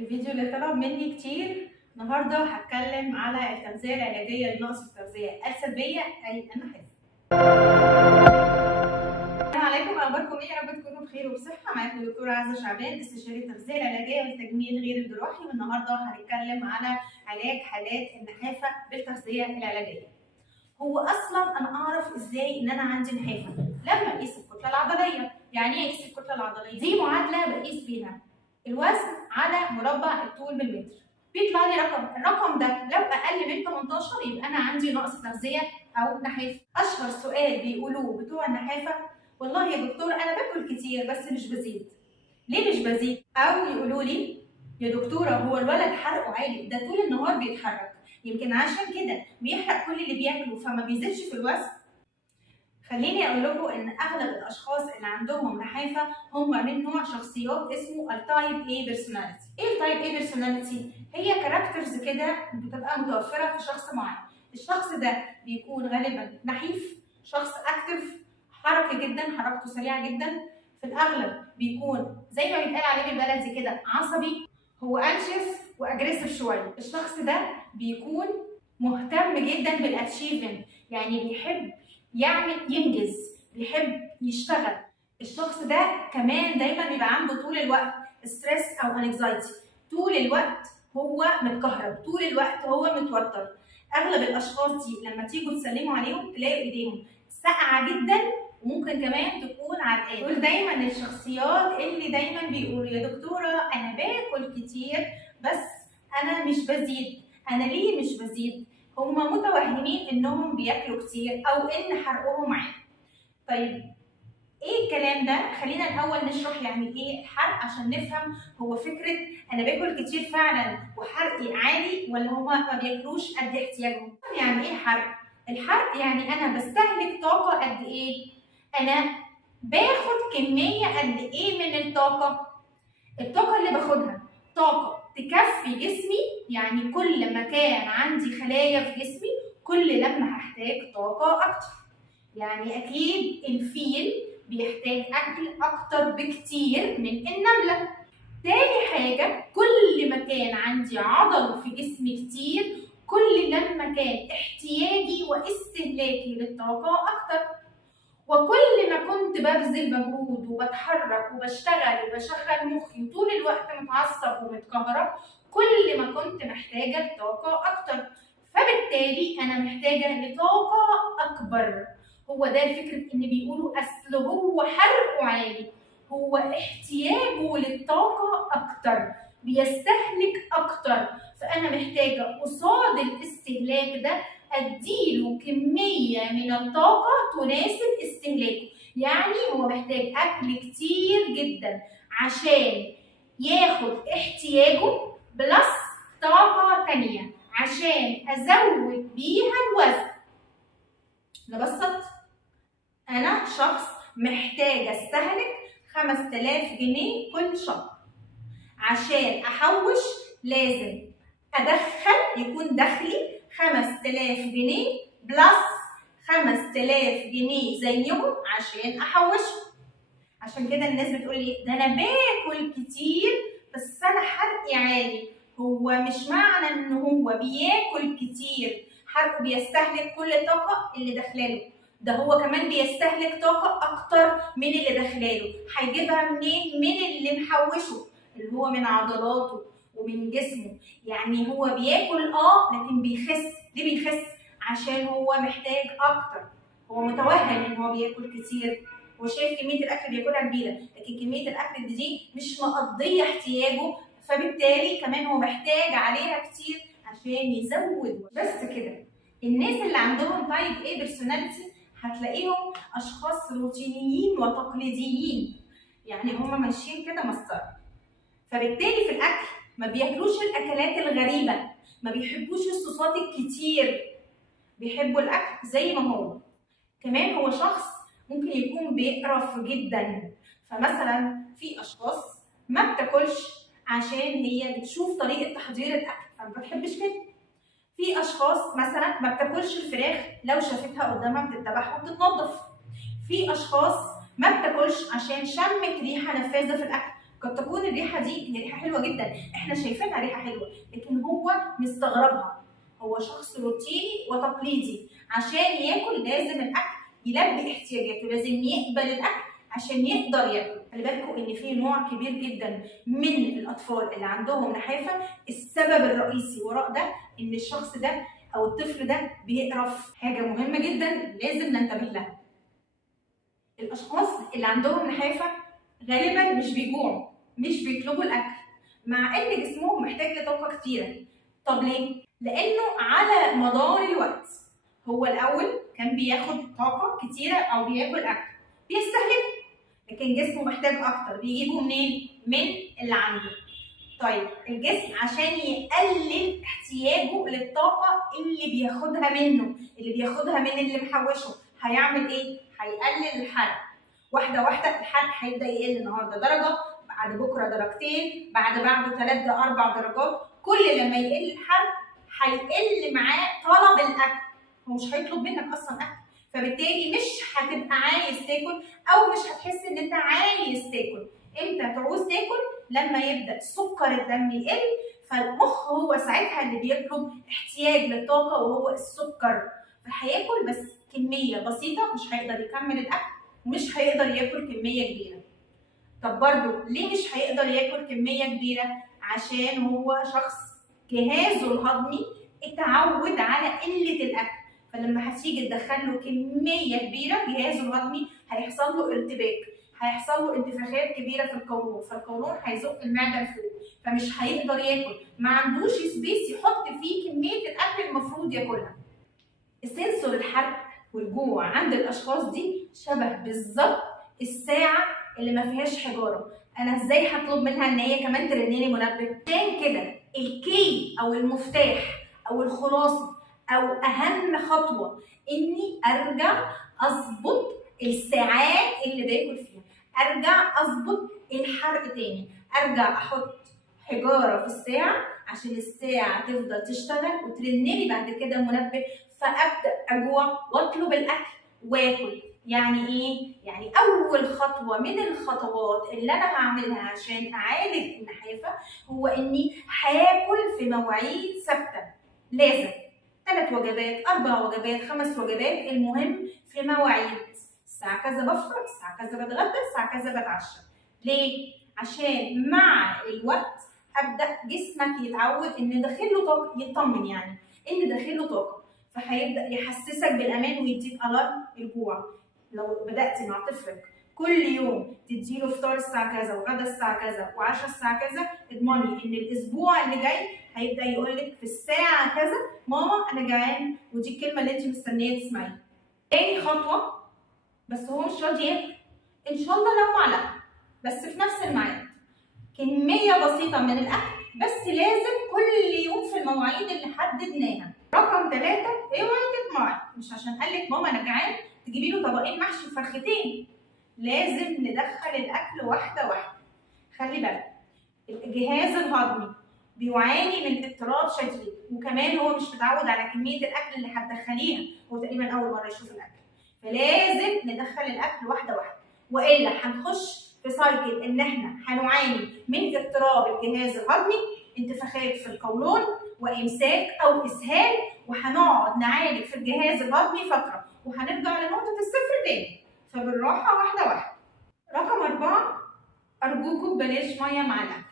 الفيديو اللي طلب مني كتير النهارده هتكلم على التغذيه العلاجيه لنقص التغذيه السلبيه اي النحافه. السلام عليكم، اخباركم ايه؟ يا رب تكونوا بخير وبصحه. معاكم دكتوره عزه شعبان، استشاري التغذيه العلاجيه والتجميل غير الجراحي، والنهارده هنتكلم على علاج حالات النحافه بالتغذيه العلاجيه. هو اصلا انا اعرف ازاي ان انا عندي نحافه؟ لما اقيس الكتله العضليه. يعني ايه اقيس الكتله العضليه؟ دي معادله بقيس بيها الوزن على مربع الطول بالمتر. بيطلع لي الرقم ده لو اقل من 18 يبقى انا عندي نقص تغذيه او نحافه. اشهر سؤال بيقولوه بتوع النحافه: والله يا دكتور انا باكل كتير بس مش بزيد. ليه مش بزيد؟ او يقولوا لي يا دكتوره هو الولد حرقه عالي، ده طول النهار بيتحرك، يمكن عشان كده بيحرق كل اللي بياكله فما بيزيدش في الوزن. خليني اقول لكم ان اغلب الاشخاص اللي عندهم نحافه هم من نوع شخصيات اسمه التايب اي بيرسوناليتي. ايه التايب اي بيرسوناليتي؟ هي كاركترز كده بتبقى متوفره في شخص معين. الشخص ده بيكون غالبا نحيف، شخص اكتف، حركي جدا، حركته سريعه جدا. في الاغلب بيكون زي ما بيتقال عليه بالبلدي كده عصبي، هو انشس واجريسيف شويه. الشخص ده بيكون مهتم جدا بالاتشيفمنت، يعني بيحب ينجز، بيحب يشتغل. الشخص ده كمان دايما بيبقى عنده طول الوقت ستريس او انكزايتي، طول الوقت هو متكهرب، طول الوقت هو متوتر. اغلب الاشخاص دي لما تيجوا تسلموا عليهم تلاقوا ايديهم ساقعه جدا، وممكن كمان تكون عرقانه. دول دايما الشخصيات اللي دايما بيقولوا يا دكتوره انا باكل كتير بس انا مش بزيد. انا ليه مش بزيد؟ هم متوهمين انهم بياكلوا كتير او ان حرقهم عالي. طيب ايه الكلام ده؟ خلينا الاول نشرح يعني ايه الحرق عشان نفهم. هو فكره انا باكل كتير فعلا وحرقي عالي، ولا هما ما بياكلوش قد احتياجهم؟ يعني ايه حرق؟ الحرق يعني انا بستهلك طاقه قد ايه؟ انا باخد كميه قد ايه من الطاقه؟ الطاقه اللي باخدها طاقه تكفي جسمي، يعني كل ما كان عندي خلايا في جسمي كل لما هحتاج طاقه اكتر. يعني اكيد الفيل بيحتاج اكل اكتر بكتير من النمله. تاني حاجه، كل ما كان عندي عضل في جسمي كتير كل لما كان احتياجي واستهلاكي للطاقه اكتر. وكل ما كنت ببذل مجهود وبتحرك وبشتغل وبشغل مخي طول الوقت متعصب ومتكهرب كل ما كنت محتاجه لطاقه اكتر، فبالتالي انا محتاجه لطاقه اكبر. هو ده فكره ان بيقولوا اصل هو حرقه عالي، هو احتياجه للطاقه اكتر، بيستهلك اكتر، فانا محتاجه قصاد الاستهلاك ده اديله كميه من الطاقه تناسب استهلاكه. يعني هو محتاج اكل كتير جدا عشان ياخد احتياجه بلس طاقه تانيه عشان ازود بيها الوزن. نبسط، انا شخص محتاج استهلك 5000 جنيه كل شهر. عشان احوش لازم ادخل يكون دخلي 5000 جنيه بلس 5000 جنيه زيهم عشان احوشهم. عشان كده الناس بتقول لي ده انا باكل كتير بس انا حرقي عالي. هو مش معنى ان هو بياكل كتير حرقه بيستهلك كل الطاقه اللي داخلاله، ده هو كمان بيستهلك طاقه اكتر من اللي داخلاله. هيجيبها منين؟ من اللي محوشه، اللي هو من عضلاته ومن جسمه. يعني هو بياكل لكن بيخس. ليه بيخس؟ عشان هو محتاج اكتر. هو متوهم ان هو بياكل كتير، هو شايف كميه الاكل اللي بياكلها كبيره، لكن كميه الاكل دي مش مقضيه احتياجه، فبالتالي كمان هو محتاج عليها كتير عشان يزود. بس كده. الناس اللي عندهم تايب ايه بيرسوناليتي هتلاقيهم اشخاص روتينيين وتقليديين، يعني هم ماشيين كده مسطره. فبالتالي في الاكل ما بياكلوش الاكلات الغريبه، ما بيحبوش الصوصات الكتير، بيحبوا الاكل زي ما هو. كمان هو شخص ممكن يكون بيقرف جدا، فمثلا في اشخاص ما بتاكلش عشان هي بتشوف طريقه تحضير الاكل فما بتحبش كده. في اشخاص مثلا ما بتاكلش الفراخ لو شافتها قدامها بتتذبح وبتتنضف. في اشخاص ما بتاكلش عشان شمت ريحه نفاذه في الاكل، قد تكون الريحه دي هي ريحه حلوه جدا، احنا شايفينها ريحه حلوه، لكن هو مستغربها. هو شخص روتيني وتقليدي، عشان ياكل لازم الاكل يلبي احتياجاته، لازم يقبل الاكل عشان يقدر ياكل. خلي بالكم ان في نوع كبير جدا من الاطفال اللي عندهم نحافه، السبب الرئيسي وراء ده ان الشخص ده او الطفل ده بيقرف. حاجه مهمه جدا لازم ننتبه لها، الاشخاص اللي عندهم نحافه غالبا مش بيجوعوا، مش بيطلبوا الاكل، مع ان جسمهم محتاج لطاقه كتيره. طب ليه؟ لانه على مدار الوقت هو الاول كان بياخد طاقه كتيره او بياكل اكل بيستهلكه، لكن جسمه محتاج اكتر، بيجيبه منين؟ من اللي عنده. طيب الجسم عشان يقلل احتياجه للطاقه اللي بياخدها منه، اللي بياخدها من اللي محوشه، هيعمل ايه؟ هيقلل الحرق. واحده واحده الحرق هيبدا يقل، النهارده درجه، بعد بكره درجتين، بعده 3 4 درجات. كل لما يقل الحرق هيقل معاه طلب الاكل، هو مش هيطلب منك اصلا اكل، فبالتالي مش هتبقى عايز تاكل او مش هتحس ان انت عايز تاكل. امتى تعوز تاكل؟ لما يبدا سكر الدم يقل، فالمخ هو ساعتها اللي بيطلب احتياج للطاقه وهو السكر، فهياكل بس كميه بسيطه، مش هيقدر يكمل الاكل ومش هيقدر ياكل كميه كبيره. طب برضه ليه مش هيقدر ياكل كميه كبيره؟ عشان هو شخص جهازه الهضمي اتعود على قله الاكل، فلما هتيجي تدخل له كميه كبيره جهازه الهضمي هيحصل له ارتباك، هيحصل له انتفاخات كبيره في القولون، فالقولون هيزق المعده لفوق، فمش هيقدر ياكل، ما عندوش سبيس يحط فيه كميه الاكل المفروض ياكلها. السنسور الحرق والجوع عند الاشخاص دي شبه بالظبط الساعه اللي ما فيهاش حجاره، انا ازاي هطلب منها ان هي كمان ترنني منبه؟ عشان كده الكي او المفتاح او الخلاصه او اهم خطوه اني ارجع اظبط الساعات اللي باكل فيها، ارجع اظبط الحرق تاني، ارجع احط حجاره في الساعه عشان الساعه تفضل تشتغل وترنلي بعد كده منبه، فابدا اجوع واطلب الاكل واكل. يعني ايه؟ يعني اول خطوه من الخطوات اللي انا هعملها عشان اعالج النحافه هو اني هاكل في مواعيد ثابته، لازم 3 وجبات 4 وجبات 5 وجبات، المهم في مواعيد، الساعه كذا بفطر، الساعه كذا بتغدى، الساعه كذا بتعشى. ليه؟ عشان مع الوقت ابدا جسمك يتعود ان داخله طاقه، يطمن يعني ان داخله طاقه، فهيبدا يحسسك بالامان ويديك الارم الجوع. لو بداتي مع طفلك كل يوم تديله فطار الساعه كذا وغدا الساعه كذا وعشاء الساعه كذا، اضمني ان الاسبوع اللي جاي هيبدا يقول لك في الساعه كذا ماما انا جعان، ودي الكلمه اللي انت مستنيه تسمعيها. تاني خطوه، بس هو مش راضي ياكل، ان شاء الله لو معلقه بس في نفس الميعاد، كميه بسيطه من الاكل بس لازم كل يوم في المواعيد اللي حددناها. رقم 3، اوعي تطمعي، مش عشان قال لك ماما انا جعان تجيبي له طبقين محشي وفرختين، لازم ندخل الاكل واحده واحده. خلي بالك الجهاز الهضمي بيعاني من اضطراب شديد، وكمان هو مش متعود على كميه الاكل اللي هتدخليها، هو تقريبا اول مره يشوف الاكل، فلازم ندخل الاكل واحده واحده، والا هنخش في سايكل ان احنا هنعاني من اضطراب الجهاز الهضمي، انتفاخات في القولون وامساك او اسهال، وهنقعد نعالج في الجهاز الهضمي فتره وهنرجع لنقطه الصفر تاني. فبالراحه واحده واحده. رقم 4، ارجوكوا بلاش ميه مع الاكل،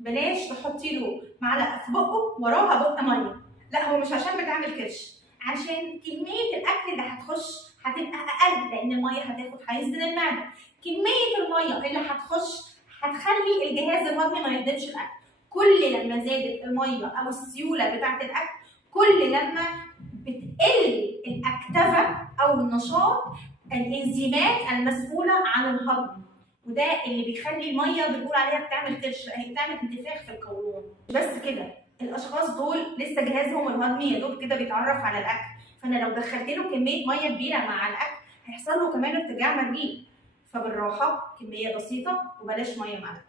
بلاش تحطي له معلقه في بقه وراها بق ميه، لا هو مش عشان بتعمل كرش، عشان كميه الاكل اللي هتخش هتبقى اقل، لان الميه هتاخد حيز من المعده، كميه الميه اللي هتخش هتخلي الجهاز الهضمي ما يهضمش الاكل. كل لما زادت الميه او السيوله بتاعه الاكل، كل لما بتقل الاكتفه او النشاط الانزيمات المسؤوله عن الهضم، وده اللي بيخلي الميه بنقول عليها بتعمل كرش، هي بتعمل انتفاخ في القولون. بس كده، الاشخاص دول لسه جهازهم الهضمي يا دوب كده بيتعرف على الاكل، فانا لو دخلت له كميه ميه كبيره مع الاكل هيحصل له كمان ارتجاع مريء، فبالراحه كميه بسيطه وبلاش ميه مع الاكل.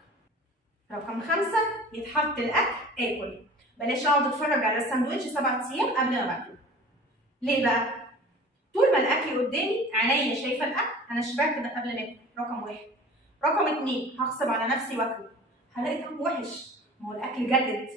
رقم 5، يتحط الاكل اكل، بلاش اقعد اتفرج على الساندوتش 7 ايام قبل ما باكله. ليه بقى؟ طول ما الاكل قدامي عينيا شايفه الاكل انا شبعت قبل ما اكل، رقم 1. رقم 2 هغصب على نفسي واكله، هلاقي طعمه وحش، ما هو الاكل جلد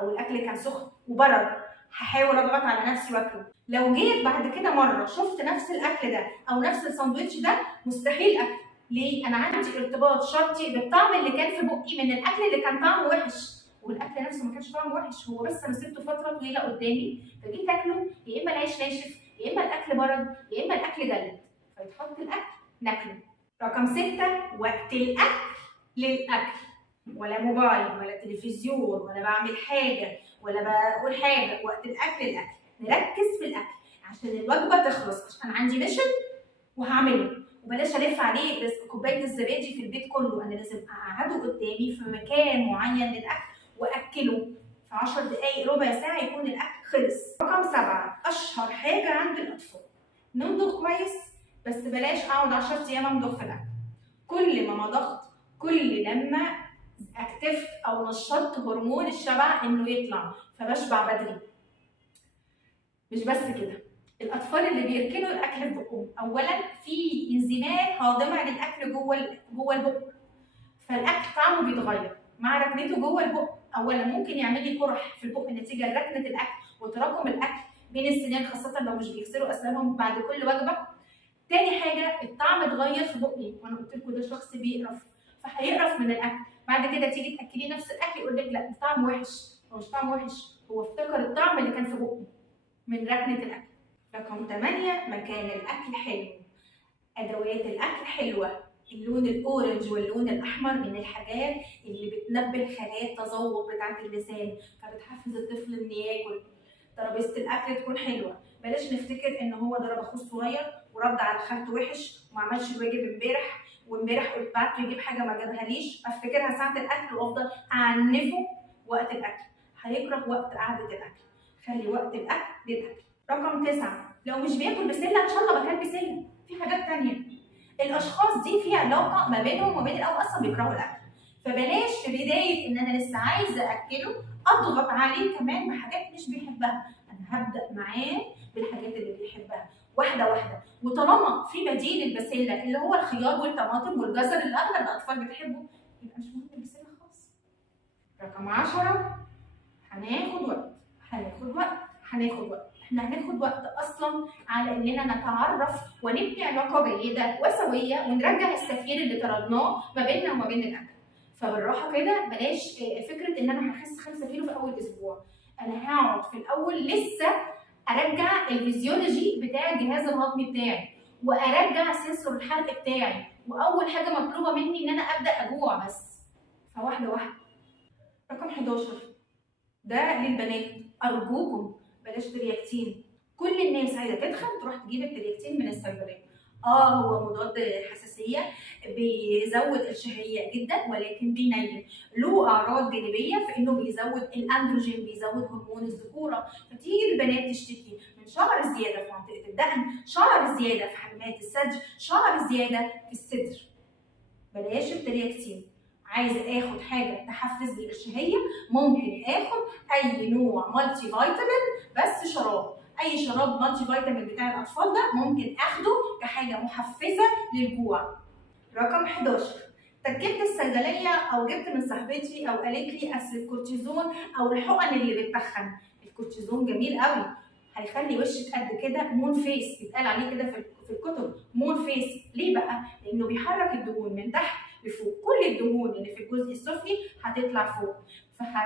او الاكل كان سخن وبرد، هحاول اضغط على نفسي واكله. لو جيت بعد كده مره شفت نفس الاكل ده او نفس الساندوتش ده مستحيل اكله. ليه؟ انا عندي ارتباط شرطي بالطعم اللي كان في بقي من الاكل اللي كان طعمه وحش، والاكل نفسه ما كانش طعمه وحش، هو بس انا سبته فتره طويله قدامي فجيت اكله، يا اما العيش ناشف يا اما الاكل برد يا اما الاكل جلد، فيتحط الاكل ناكله. رقم 6 وقت الاكل للاكل، ولا موبايل ولا تلفزيون ولا بعمل حاجه ولا بقول حاجه، وقت الاكل للاكل. نركز في الاكل عشان الوجبه تخلص، عشان عندي ميشن وهعمله، وبلاش الف عليه بس كوبايه الزبادي في البيت كله، انا لازم اقعده قدامي في مكان معين للاكل واكله في 10 دقائق ربع ساعه يكون الاكل خلص. رقم 7 اشهر حاجه عند الاطفال، نمضغ كويس بس بلاش اقعد 10 ايام امضغ في الاكل. كل ما مضغت كل لما اكتفت او نشطت هرمون الشبع انه يطلع فبشبع بدري. مش بس كده، الاطفال اللي بيركنوا الاكل في بقهم، اولا في انزيمات هاضمه للاكل جوه البق، فالاكل طعمه بيتغير مع ركنته جوه البق. اولا ممكن يعمل لي قرح في البق نتيجه لركنه الاكل وتراكم الاكل بين السنان، خاصه لو مش بيغسلوا اسنانهم بعد كل وجبه. تاني حاجه الطعم اتغير في بقي، وانا قلت لكم ده شخص بيقرف فهيقرف من الاكل، بعد كده تيجي تاكليه نفس الاكل يقول لك لا الطعم وحش، هو مش طعم وحش، هو افتكر الطعم اللي كان في بقه من ركنه الاكل. رقم 8 مكان الاكل حلو، ادوات الاكل حلوه، اللون الاورنج واللون الاحمر من الحاجات اللي بتنبه خلايا التذوق بتاعه اللسان فبتحفز الطفل انه ياكل. ترابيزه الاكل تكون حلوه، بلاش نفتكر ان هو ضرب اخوه الصغير ورد على خالته وحش وما عملش الواجب امبارح وامبارح قلت بعته يجيب حاجه ما جابهاليش، افتكرها ساعه الاكل وافضل اعنفه وقت الاكل، هيكره وقت قعده الاكل. خلي وقت الاكل للاكل. رقم 9 لو مش بياكل بسله ان شاء الله مكان بسله، في حاجات تانيه. الاشخاص دي في علاقه ما بينهم وبين الاول اصلا بيكرهوا الاكل، فبلاش في بدايه ان انا لسه عايزه اكله اضغط عليه كمان بحاجات مش بيحبها، انا هبدا معاه بالحاجات اللي بيحبها واحده واحده. وطالما في بديل البسله اللي هو الخيار والطماطم والجزر اللي اغلب الاطفال بتحبه، يبقى مش مهم البسله خالص. رقم 10 هناخد وقت احنا هناخد وقت اصلا على اننا نتعرف ونبني علاقه جيده وسويه ونرجع السفير اللي طردناه ما بيننا وما بين الاكل. فبالراحه كده، بلاش فكره ان انا هخس 5 كيلو في اول اسبوع. انا هقعد في الاول لسه ارجع الفيزيولوجي بتاع الجهاز الهضمي بتاعي وارجع سنسور الحرق بتاعي، واول حاجه مطلوبه مني ان انا ابدا اجوع بس، فواحده واحده. رقم 11 ده للبنات، ارجوكم بلاش ترياكتين. كل الناس عايزه تدخن تروح تجيب الترياكتين من الصيدليه. هو مضاد حساسيه بيزود الشهيه جدا ولكن بينيم، له اعراض جانبيه في انه بيزود الاندروجين، بيزود هرمون الذكوره، فتيجي البنات تشتكي من شعر زياده في منطقه الدقن، شعر زياده في حلمات الثدي، شعر زياده في الصدر. بلاش الترياكتين. عايزه اخد حاجه تحفز لي الشهيه، ممكن اخد اي نوع مالتي فيتامين بس شراب، اي شراب مالتي فيتامين بتاع الاطفال ده ممكن اخده كحاجه محفزه للجوع. رقم 11 جبت الصيدليه او جبت من صاحبتي او قالت لي اصل الكورتيزون او الحقن اللي بتتخن. الكورتيزون جميل قوي، هيخلي وشك قد كده مون فيس، بيتقال عليه كده في الكتب مون فيس. ليه بقى؟ لانه بيحرك الدهون من تحت لفوق، كل الدهون اللي في الجزء السفلي هتطلع فوق،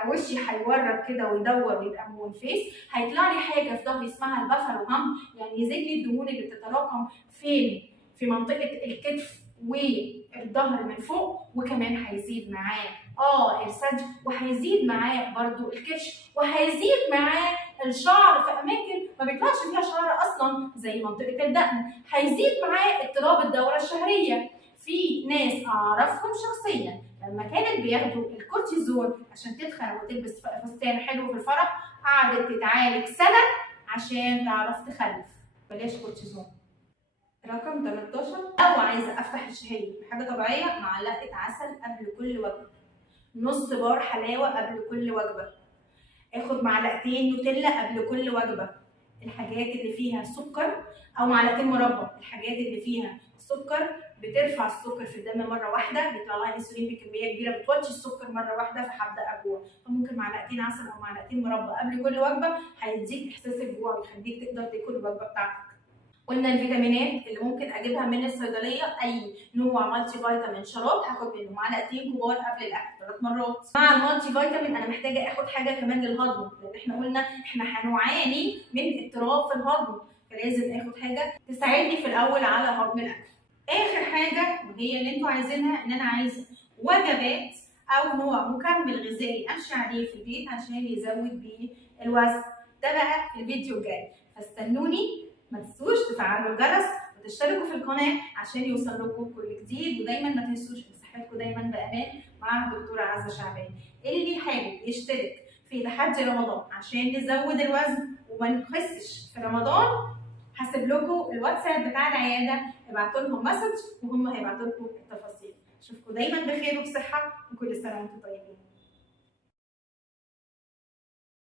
فوشي هيورد كده ويدور ويبقى مون فيس. هيطلع لي حاجه في ظهري اسمها البافالو هام، يعني يزيد لي الدهون اللي بتتراكم فين؟ في منطقه الكتف والظهر من فوق، وكمان هيزيد معاه الثدي، وهيزيد معاه برضو الكرش، وهيزيد معاه الشعر في اماكن ما بيطلعش فيها شعر اصلا زي منطقه الدقن، هيزيد معاه اضطراب الدوره الشهريه. في ناس اعرفهم شخصيا لما كانت بياخدوا الكورتيزون عشان تتخن وتلبس فستان حلو في الفرح، قعدت تتعالج سنه عشان تعرف تخلف. بلاش كورتيزون. رقم 13 لو عايزه افتح الشهيه بحاجه طبيعيه، معلقه عسل قبل كل وجبه، نص بار حلاوه قبل كل وجبه، اخد معلقتين نوتيلا قبل كل وجبه. الحاجات اللي فيها سكر او معلقتين مربى، الحاجات اللي فيها سكر بترفع السكر في الدم مره واحده، بيطلع لها انسولين بكميه كبيره، بتوطي السكر مره واحده فهبدا اجوع. فممكن معلقتين عسل او معلقتين مربى قبل كل وجبه هيديك احساس الجوع ويخليك تقدر تاكل الوجبه بتاعتك. قلنا الفيتامينات اللي ممكن اجيبها من الصيدليه، اي نوع مالتي فيتامين شراب هاخد منه معلقتين كبار قبل الاكل 3 مرات. مع المالتي فيتامين انا محتاجه اخد حاجه كمان للهضم، لان احنا قلنا احنا هنعاني من اضطراب في الهضم، فلازم اخد حاجه تساعدني في الاول على هضم الاكل. اخر حاجه وهي اللي انتوا عايزينها، ان انا عايزه وجبات او نوع مكمل غذائي امشي عليه في البيت عشان يزود بيه الوزن. ده بقى في الفيديو الجاي، فاستنوني. ما تنسوش تفعلوا الجرس وتشتركوا في القناه عشان يوصل لكم كل جديد، ودايما ما تنسوش ان صحتكم دايما بامان مع الدكتوره عزه شعبان. اللي حابب يشترك في تحدي رمضان عشان نزود الوزن وما نخسش في رمضان، هسيب لكم الواتساب بتاع العياده، ابعتوا لهم مسج وهم هيبعتوا لكم التفاصيل. اشوفكم دايما بخير وبصحه، وكل سنه وانتم طيبين.